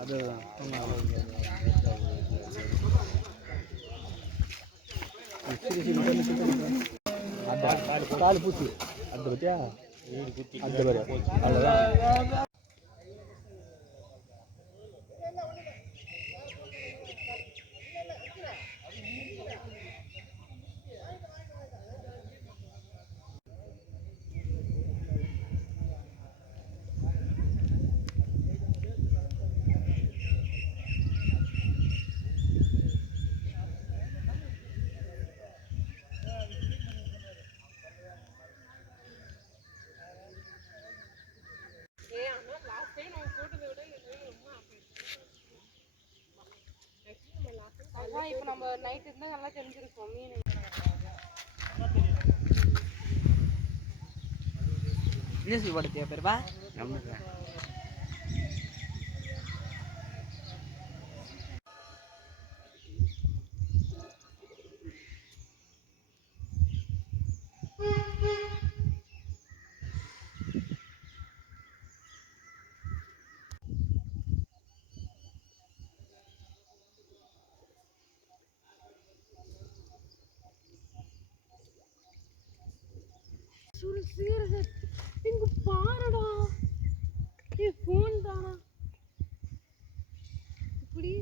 அது கால் பூச்சி அது பத்தியா அது பாரு அவ்வளோதான் அதான் இப்போ நம்ம நைட் இருந்தால் நல்லா தெரிஞ்சிருக்கோம் மீன். நியூஸ் படத்தியா சுல் சீரக இங்க பாருடா. ஏ ஃபோன் தானா? இப்படி